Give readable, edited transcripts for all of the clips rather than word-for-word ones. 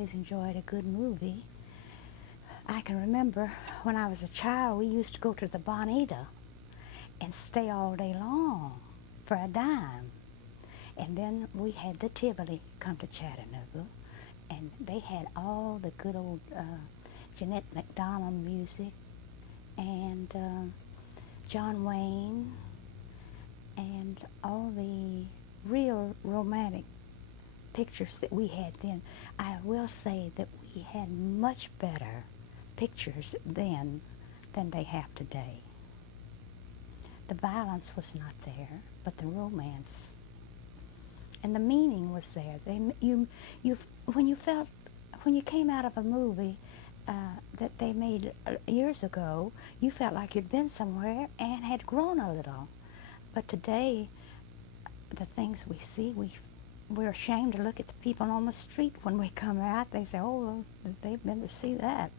always enjoyed a good movie. I can remember when I was a child, we used to go to the Bonita and stay all day long for a dime. And then we had the Tivoli come to Chattanooga, and they had all the good old Jeanette MacDonald music, and John Wayne, and all the real romantic pictures that we had then. I will say that we had much better pictures then than they have today. The violence was not there, but the romance and the meaning was there. When you came out of a movie that they made years ago, you felt like you'd been somewhere and had grown a little. But today, the things we see, we're ashamed to look at the people on the street when we come out. They say, "Oh, well, they've been to see that."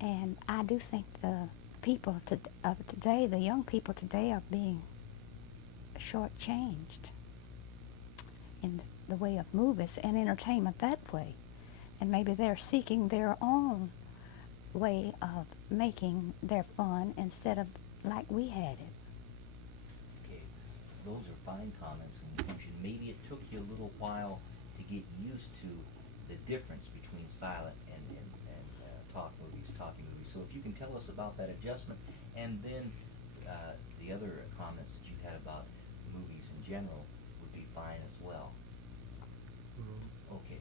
And I do think the people of today, the young people today, are being shortchanged in the way of movies and entertainment that way. And maybe they're seeking their own way of making their fun instead of like we had it. Okay, those are fine comments, and maybe it took you a little while to get used to the difference between silent and talking movies. So if you can tell us about that adjustment, and then the other comments that you had about movies in general would be fine as well. Okay.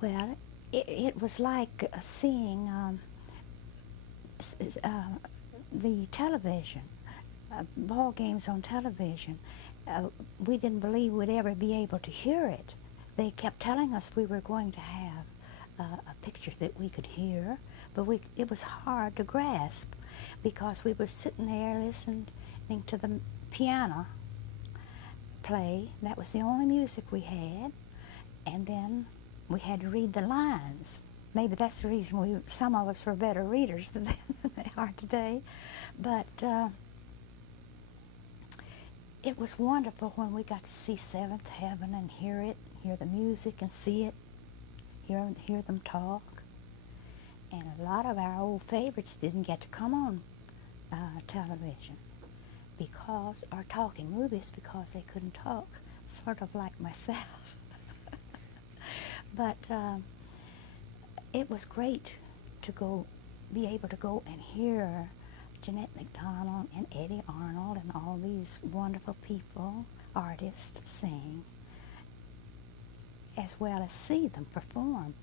Well, it was like seeing the television, ball games on television. We didn't believe we'd ever be able to hear it. They kept telling us we were going to have a picture that we could hear, but it was hard to grasp because we were sitting there listening to the piano play. That was the only music we had, and then we had to read the lines. Maybe that's the reason some of us were better readers than they are today. But it was wonderful when we got to see Seventh Heaven and hear the music and see it, hear them talk. And a lot of our old favorites didn't get to come on television or talking movies because they couldn't talk, sort of like myself. But it was great to be able to go and hear Jeanette MacDonald and Eddie Arnold and all these wonderful people, artists, sing, as well as see them perform.